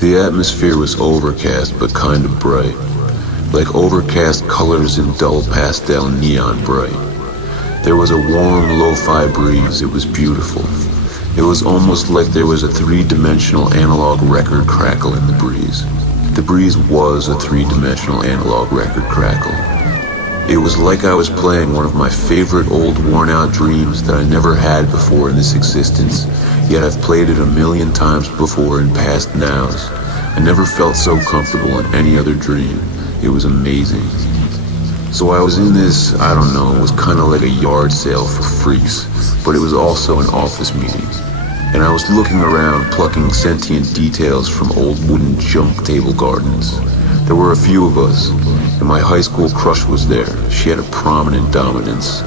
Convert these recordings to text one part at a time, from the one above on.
The atmosphere was overcast but kind of bright, like overcast colors in dull pastel neon bright. There was a warm, lo-fi breeze. It was beautiful. It was almost like there was a three-dimensional analog record crackle in the breeze. The breeze was a three-dimensional analog record crackle. It was like I was playing one of my favorite old worn-out dreams that I never had before in this existence, yet I've played it a million times before in past nows. I never felt so comfortable in any other dream. It was amazing. So I was in this, I don't know, it was kind of like a yard sale for freaks, but it was also an office meeting. And I was looking around, plucking sentient details from old wooden junk table gardens. There were a few of us, and my high school crush was there. She had a prominent dominance.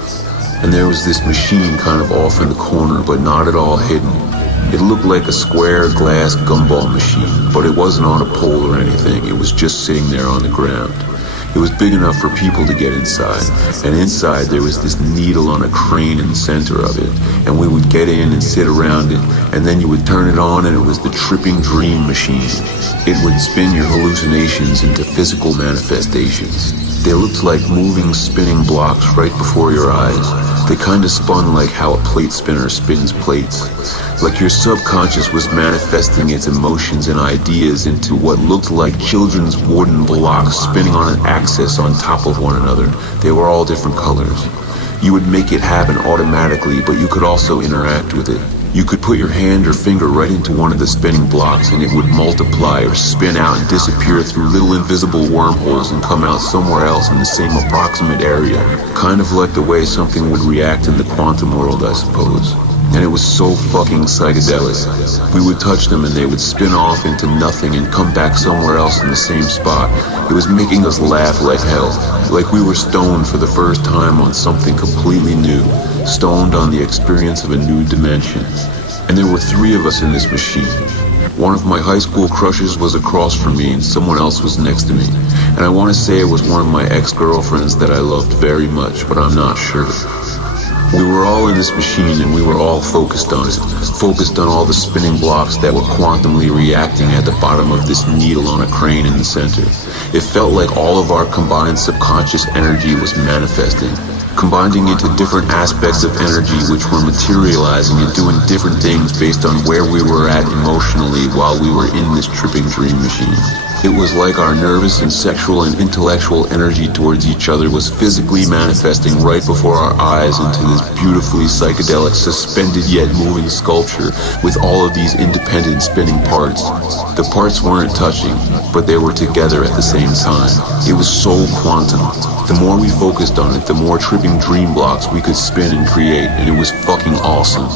And there was this machine kind of off in the corner, but not at all hidden. It looked like a square glass gumball machine, but it wasn't on a pole or anything. It was just sitting there on the ground. It was big enough for people to get inside, and inside there was this needle on a crane in the center of it, and we would get in and sit around it, and then you would turn it on and it was the tripping dream machine. It would spin your hallucinations into physical manifestations. They looked like moving, spinning blocks right before your eyes. They kind of spun like how a plate spinner spins plates. Like your subconscious was manifesting its emotions and ideas into what looked like children's wooden blocks spinning on an axis on top of one another. They were all different colors. You would make it happen automatically, but you could also interact with it. You could put your hand or finger right into one of the spinning blocks and it would multiply or spin out and disappear through little invisible wormholes and come out somewhere else in the same approximate area. Kind of like the way something would react in the quantum world, I suppose. And it was so fucking psychedelic. We would touch them and they would spin off into nothing and come back somewhere else in the same spot. It was making us laugh like hell, like we were stoned for the first time on something completely new, stoned on the experience of a new dimension. And there were 3 of us in this machine. One of my high school crushes was across from me and someone else was next to me. And I want to say it was one of my ex-girlfriends that I loved very much, but I'm not sure. We were all in this machine and we were all focused on it, focused on all the spinning blocks that were quantumly reacting at the bottom of this needle on a crane in the center. It felt like all of our combined subconscious energy was manifesting, combining into different aspects of energy which were materializing and doing different things based on where we were at emotionally while we were in this tripping dream machine. It was like our nervous and sexual and intellectual energy towards each other was physically manifesting right before our eyes into this beautifully psychedelic, suspended yet moving sculpture with all of these independent spinning parts. The parts weren't touching, but they were together at the same time. It was so quantum. The more we focused on it, the more tripping dream blocks we could spin and create, and it was fucking awesome.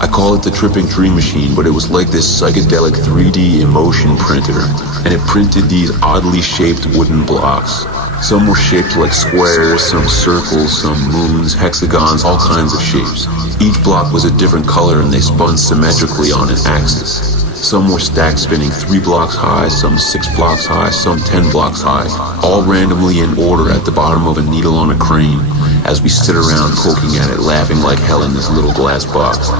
I call it the tripping dream machine, but it was like this psychedelic 3D emotion printer, and it printed these oddly shaped wooden blocks. Some were shaped like squares, some circles, some moons, hexagons, all kinds of shapes. Each block was a different color and they spun symmetrically on an axis. Some were stacked spinning 3 blocks high, some 6 blocks high, some 10 blocks high, all randomly in order at the bottom of a needle on a crane, as we sit around poking at it, laughing like hell in this little glass box.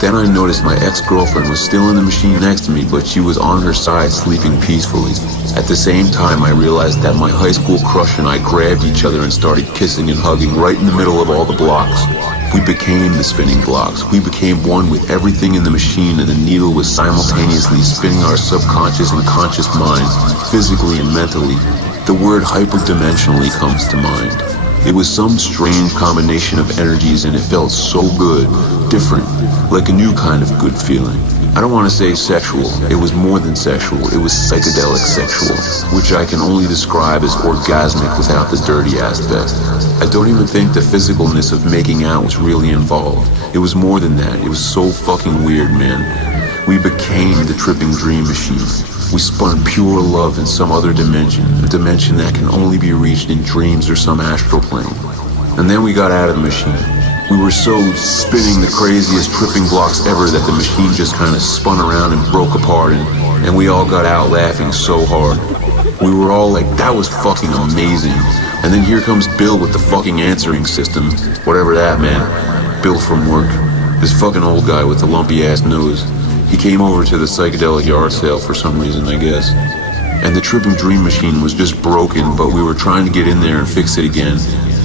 Then I noticed my ex-girlfriend was still in the machine next to me, but she was on her side sleeping peacefully. At the same time, I realized that my high school crush and I grabbed each other and started kissing and hugging right in the middle of all the blocks. We became the spinning blocks. We became one with everything in the machine, and the needle was simultaneously spinning our subconscious and conscious minds, physically and mentally. The word hyperdimensionally comes to mind. It was some strange combination of energies and it felt so good, different, like a new kind of good feeling. I don't want to say sexual, it was more than sexual, it was psychedelic sexual, which I can only describe as orgasmic without the dirty aspect. I don't even think the physicalness of making out was really involved. It was more than that, it was so fucking weird, man. We became the tripping dream machine. We spun pure love in some other dimension, a dimension that can only be reached in dreams or some astral plane. And then we got out of the machine. We were so spinning the craziest tripping blocks ever that the machine just kind of spun around and broke apart, and we all got out laughing so hard. We were all like, that was fucking amazing. And then here comes Bill with the fucking answering system, whatever that meant. Bill from work. This fucking old guy with the lumpy ass nose. He came over to the psychedelic yard sale for some reason, I guess. And the tripping dream machine was just broken, but we were trying to get in there and fix it again.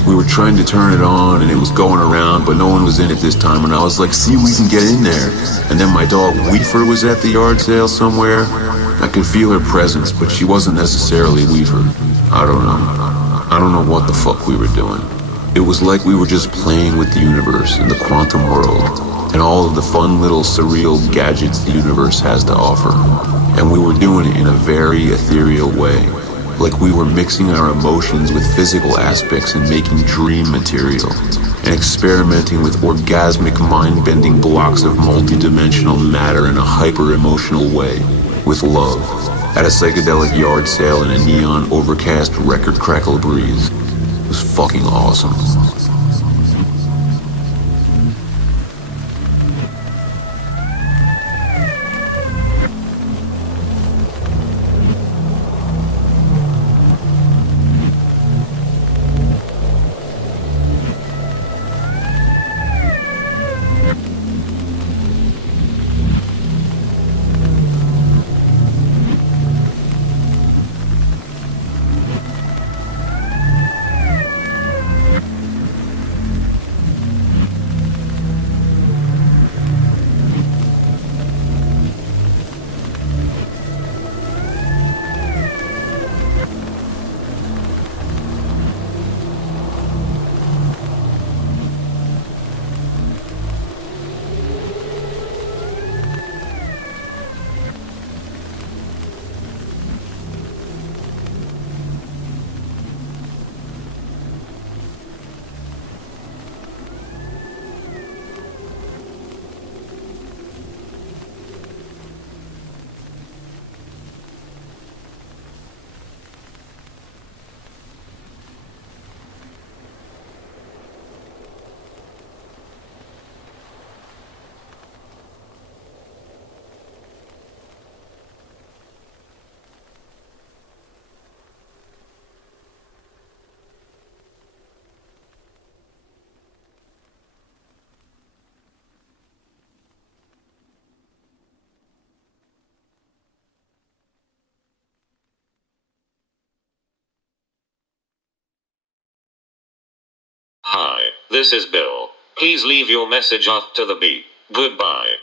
We were trying to turn it on and it was going around, but no one was in it this time. And I was like, see, we can get in there. And then my dog Weaver was at the yard sale somewhere. I could feel her presence, but she wasn't necessarily Weaver. I don't know. I don't know what the fuck we were doing. It was like we were just playing with the universe and the quantum world and all of the fun little surreal gadgets the universe has to offer. And we were doing it in a very ethereal way. Like we were mixing our emotions with physical aspects and making dream material, and experimenting with orgasmic mind-bending blocks of multi-dimensional matter in a hyper-emotional way, with love, at a psychedelic yard sale in a neon overcast record crackle breeze. It was fucking awesome. Hi, this is Bill. Please leave your message after the beep. Goodbye.